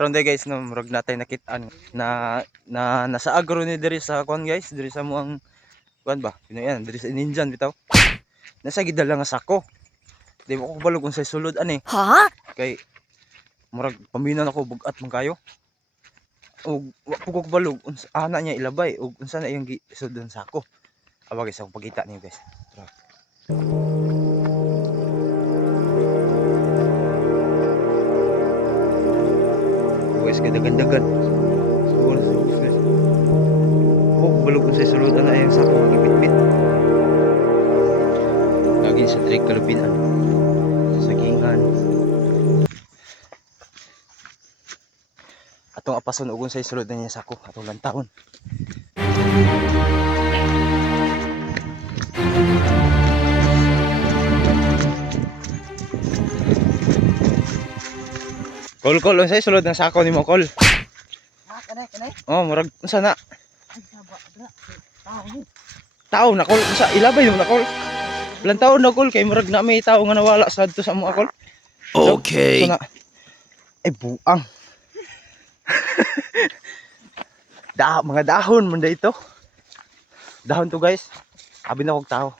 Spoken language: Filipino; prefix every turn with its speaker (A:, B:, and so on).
A: Karon day guys no murag natay nakitaan na na nasa agro ni diri sa kuan guys, diri sa muang kuan ba? Yan, diri sa Ninjan bitaw. Nasa gidala nga sako. Di mo ko balog kung sa sulod ani
B: Ha?
A: kay murag paminan ako bugat man kayo. Og wa ko balog unsa ana niya ilabay ug unsa na iyang gisudon sako. Aba guys, ako pagkita niyo guys. Tara. Guys, gadagan-dagan. Siguro sa guys. Oh, balog ko sa suludan na yung sako ang ibit-bit. Lagi sa direk kalupitan. Sa sagingan. Atong apason ugon sa sulod na niya sako. Atong lantahon. Kol kol unsay sulod ng sako nimo kol.
B: Ha, kanay, kanay.
A: Oh, murag unsa na?
B: Tao.
A: Tao na kol unsa ilabay mo na kol. Ilang taon na kol kay murag na may tao nga nawala sa adto sa mga kol.
C: Okay.
A: So na ay buang. da mga dahon man ito. Dahon to guys. Abi na kog tao.